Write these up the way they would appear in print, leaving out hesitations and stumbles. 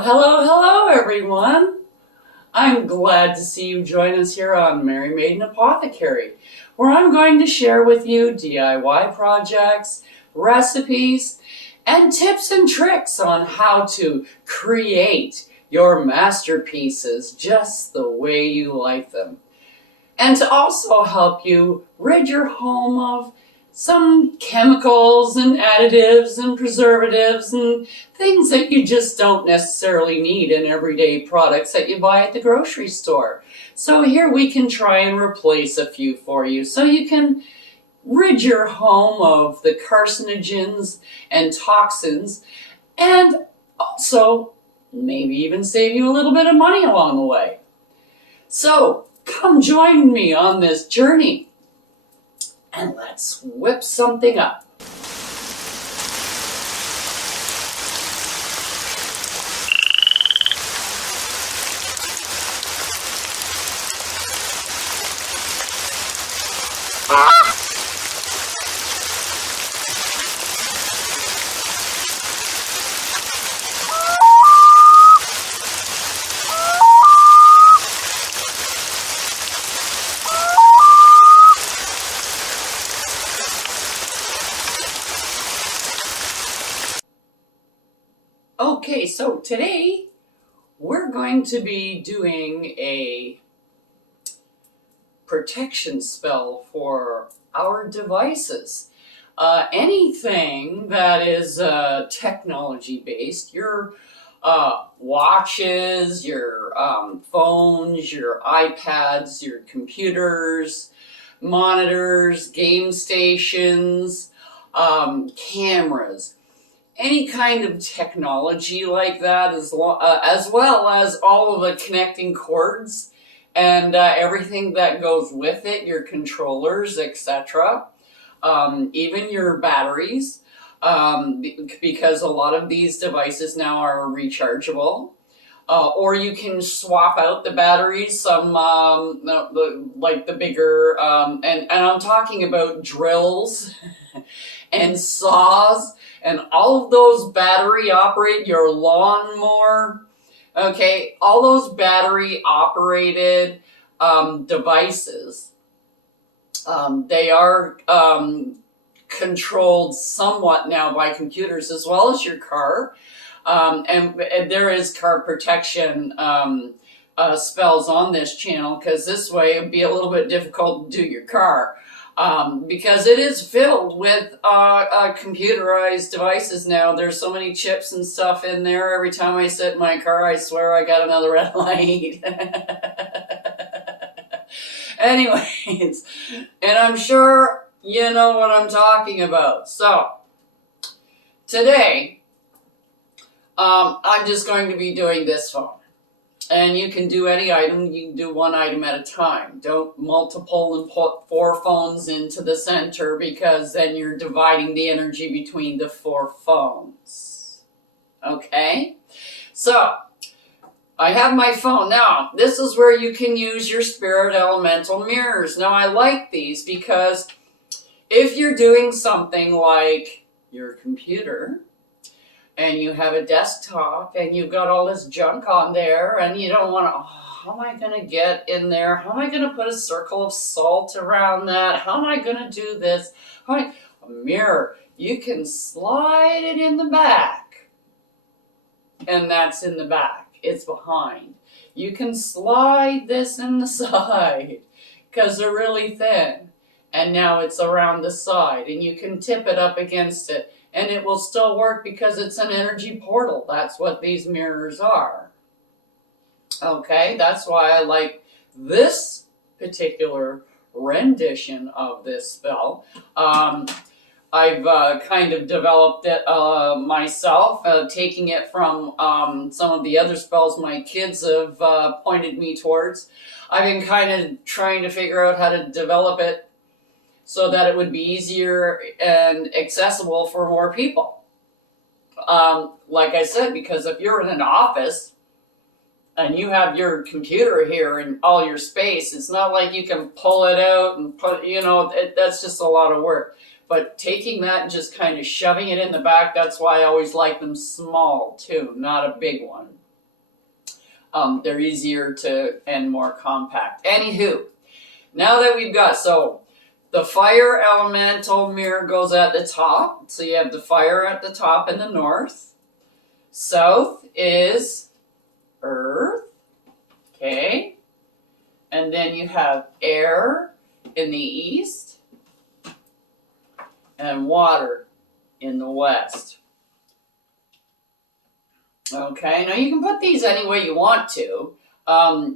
Hello, everyone. I'm glad to see you join us here on Mary Maiden Apothecary, where I'm going to share with you DIY projects, recipes, and tips and tricks on how to create your masterpieces just the way you like them. And to also help you rid your home of some chemicals and additives and preservatives and things that you just don't necessarily need in everyday products that you buy at the grocery store. So here we can try and replace a few for you so you can rid your home of the carcinogens and toxins, and also maybe even save you a little bit of money along the way. So come join me on this journey and let's whip something up. Okay, so today we're going to be doing a protection spell for our devices. Anything that is technology based, your watches, your phones, your iPads, your computers, monitors, game stations, cameras. Any kind of technology like that, as well as all of the connecting cords and everything that goes with it, your controllers, etc. Even your batteries, because a lot of these devices now are rechargeable. Or you can swap out the batteries, some like the bigger, and I'm talking about drills and saws, and all of those battery operate your lawnmower. Okay, all those battery operated devices, they are controlled somewhat now by computers, as well as your car. And there is car protection spells on this channel, because this way it would be a little bit difficult to do your car. Because it is filled with computerized devices now. There's so many chips and stuff in there. Every time I sit in my car, I swear I got another red light. Anyways, and I'm sure you know what I'm talking about. So, today, I'm just going to be doing this phone. And you can do any item, you can do one item at a time. Don't multiple and put 4 phones into the center, because then you're dividing the energy between the 4 phones. Okay? So, I have my phone. Now, this is where you can use your spirit elemental mirrors. Now, I like these because if you're doing something like your computer, and you have a desktop, and you've got all this junk on there, and you don't want to, how am I going to get in there? How am I going to put a circle of salt around that? How am I going to do this? A mirror, you can slide it in the back, and that's in the back. It's behind. You can slide this in the side, because they're really thin, and now it's around the side, and you can tip it up against it, and it will still work because it's an energy portal. That's what these mirrors are. Okay, that's why I like this particular rendition of this spell. I've kind of developed it myself, taking it from some of the other spells my kids have pointed me towards. I've been kind of trying to figure out how to develop it so that it would be easier and accessible for more people. Like I said, because if you're in an office and you have your computer here in all your space, it's not like you can pull it out and put, that's just a lot of work. But taking that and just kind of shoving it in the back, that's why I always like them small too, not a big one. They're easier to and more compact. Anywho, now that we've got, so the fire elemental mirror goes at the top. So you have the fire at the top in the north. South is earth. Okay. And then you have air in the east and water in the west. Okay, now you can put these any way you want to.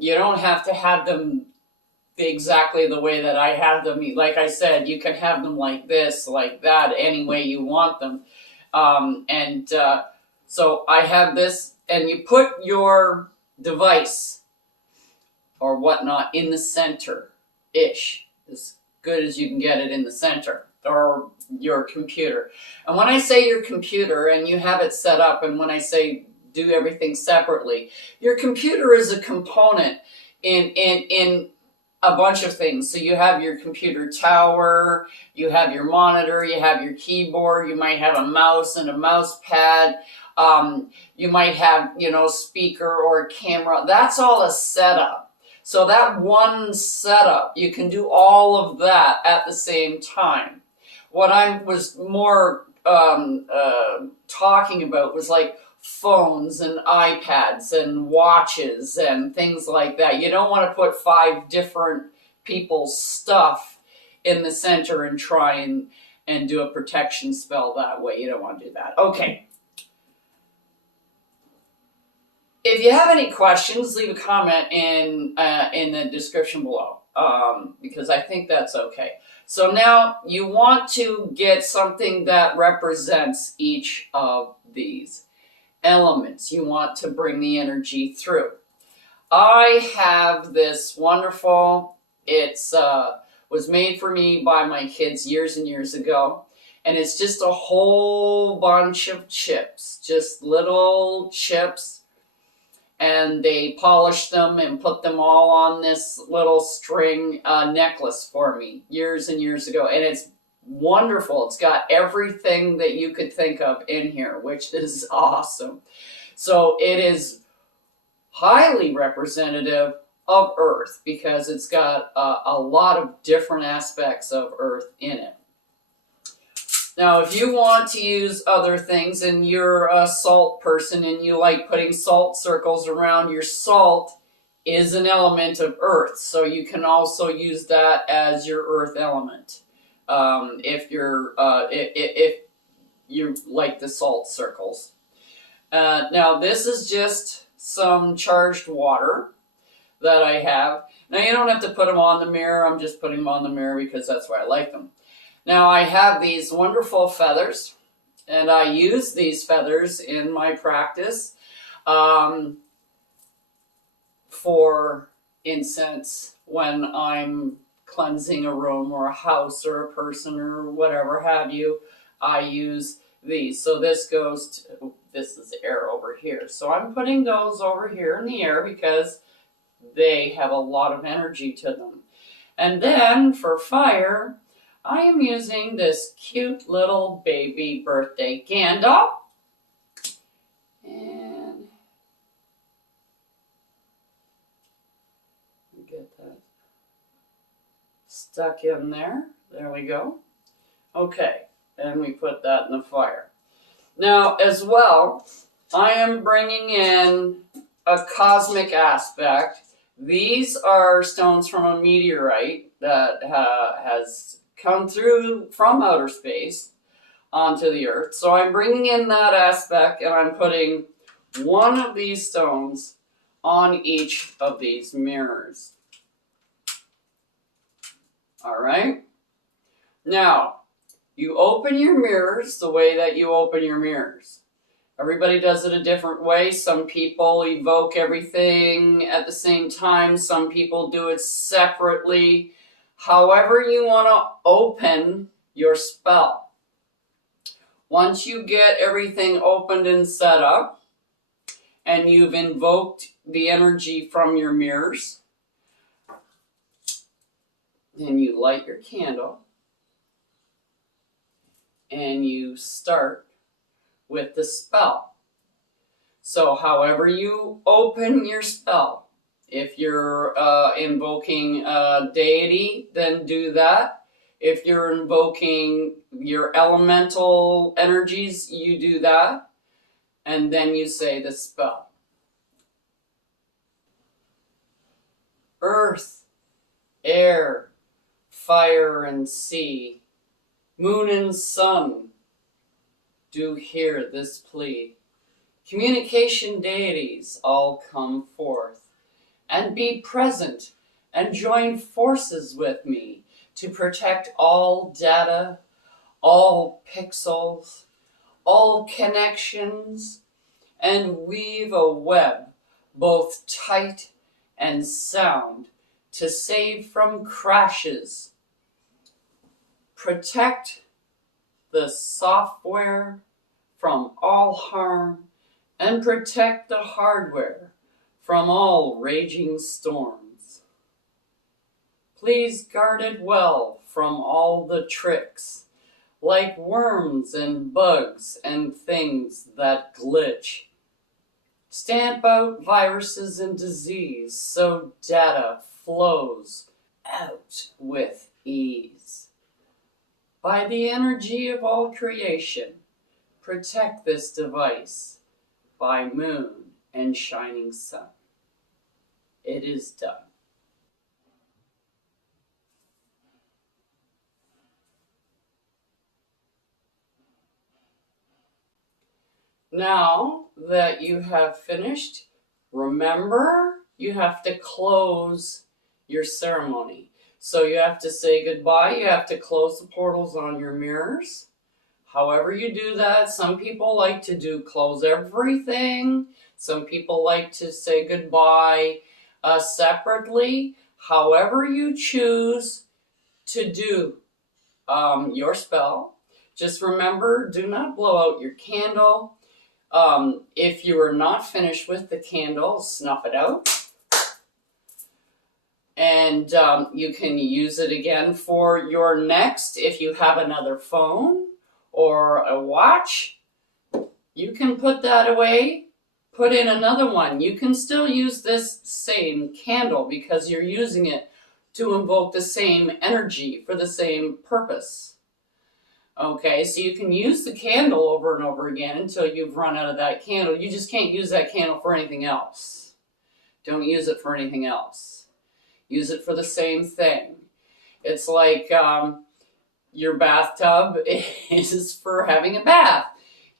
You don't have to have them exactly the way that I have them. Like I said, you can have them like this, like that, any way you want them. So I have this, and you put your device or whatnot in the center-ish, as good as you can get it in the center, or your computer. And when I say your computer and you have it set up, and when I say do everything separately, your computer is a component in a bunch of things. So you have your computer tower, you have your monitor, you have your keyboard, you might have a mouse and a mouse pad, you might have, speaker or a camera. That's all a setup. So that one setup, you can do all of that at the same time. What I was more talking about was like phones and iPads and watches and things like that. You don't want to put 5 different people's stuff in the center and try and do a protection spell that way. You don't want to do that. Okay. If you have any questions, leave a comment in the description below, because I think that's okay. So now you want to get something that represents each of these elements. You want to bring the energy through. I have this wonderful, was made for me by my kids years and years ago, and it's just a whole bunch of chips, just little chips. And they polished them and put them all on this little string necklace for me years and years ago. And it's wonderful. It's got everything that you could think of in here, which is awesome. So it is highly representative of Earth because it's got a lot of different aspects of Earth in it. Now, if you want to use other things and you're a salt person and you like putting salt circles around your salt, is an element of Earth. So you can also use that as your Earth element. If you like the salt circles. Now, this is just some charged water that I have. Now, you don't have to put them on the mirror. I'm just putting them on the mirror because that's why I like them. Now I have these wonderful feathers, and I use these feathers in my practice for incense when I'm cleansing a room or a house or a person or whatever have you. I use these. So this is air over here. So I'm putting those over here in the air because they have a lot of energy to them. And then for fire, I am using this cute little baby birthday candle. And get that stuck in there. There we go. Okay, and we put that in the fire. Now, as well, I am bringing in a cosmic aspect. These are stones from a meteorite that has come through from outer space onto the Earth. So I'm bringing in that aspect, and I'm putting one of these stones on each of these mirrors. All right? Now, you open your mirrors the way that you open your mirrors. Everybody does it a different way. Some people evoke everything at the same time. Some people do it separately. However you want to open your spell. Once you get everything opened and set up, and you've invoked the energy from your mirrors, then you light your candle, and you start with the spell. So however you open your spell, if you're invoking a deity, then do that. If you're invoking your elemental energies, you do that. And then you say the spell. Earth, air, fire and sea, moon and sun, do hear this plea. Communication deities, all come forth and be present and join forces with me to protect all data, all pixels, all connections, and weave a web both tight and sound to save from crashes. Protect the software from all harm and protect the hardware from all raging storms. Please guard it well from all the tricks, like worms and bugs and things that glitch. Stamp out viruses and disease so data flows out with ease. By the energy of all creation, protect this device by moon and shining sun. It is done. Now that you have finished, remember you have to close your ceremony. So you have to say goodbye. You have to close the portals on your mirrors. However you do that, some people like to close everything. Some people like to say goodbye separately. However you choose to do your spell, just remember, do not blow out your candle. If you are not finished with the candle, snuff it out. And you can use it again for your next, if you have another phone or a watch, you can put that away, put in another one. You can still use this same candle because you're using it to invoke the same energy for the same purpose. Okay, so you can use the candle over and over again until you've run out of that candle. You just can't use that candle for anything else. Don't use it for anything else. Use it for the same thing. It's like your bathtub is for having a bath.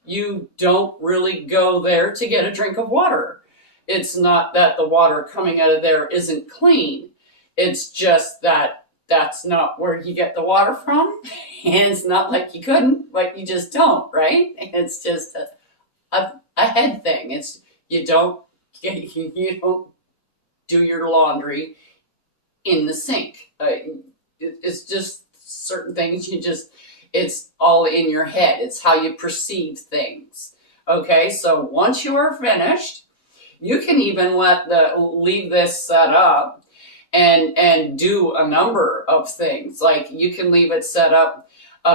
You don't really go there to get a drink of water. It's not that the water coming out of there isn't clean. It's just that that's not where you get the water from. And it's not like you couldn't, but you just don't, right? It's just a head thing. It's you don't do your laundry in the sink. It's just certain things it's all in your head. It's how you perceive things. Okay, so once you are finished, you can even leave this set up and do a number of things. Like you can leave it set up.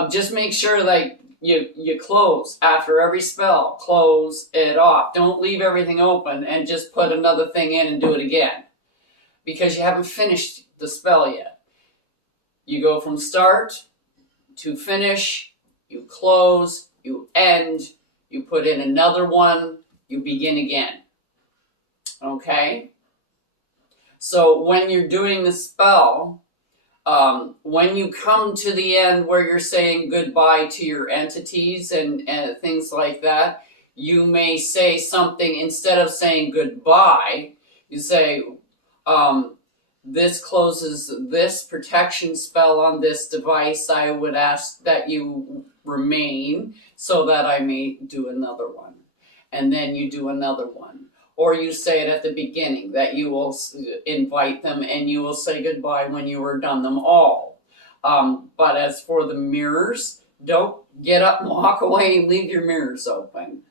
Just make sure like you close after every spell. Close it off. Don't leave everything open and just put another thing in and do it again, because you haven't finished the spell yet. You go from start to finish. You close. You end. You put in another one. You begin again. Okay? So when you're doing the spell, when you come to the end where you're saying goodbye to your entities and things like that, you may say something. Instead of saying goodbye, you say, this closes this protection spell on this device. I would ask that you remain so that I may do another one. And then you do another one. Or you say it at the beginning, that you will invite them and you will say goodbye when you are done them all. But as for the mirrors, don't get up and walk away and leave your mirrors open.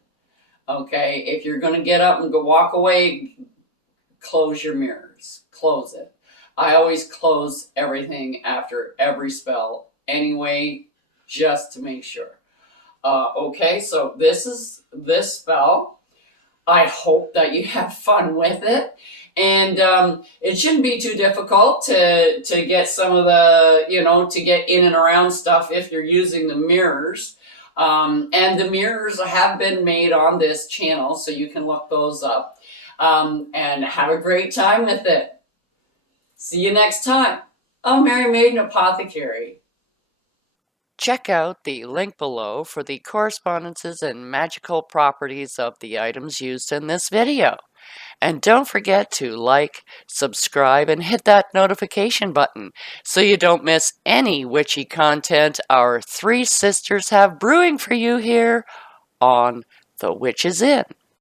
Okay, if you're going to get up and go walk away, close your mirrors. Close it. I always close everything after every spell anyway, just to make sure. Okay, so this is this spell. I hope that you have fun with it. And it shouldn't be too difficult to get some of the, to get in and around stuff if you're using the mirrors. And the mirrors have been made on this channel, so you can look those up. And have a great time with it. See you next time. I'm Mary Maiden Apothecary. Check out the link below for the correspondences and magical properties of the items used in this video. And don't forget to like, subscribe, and hit that notification button so you don't miss any witchy content our three sisters have brewing for you here on The Witches Inn.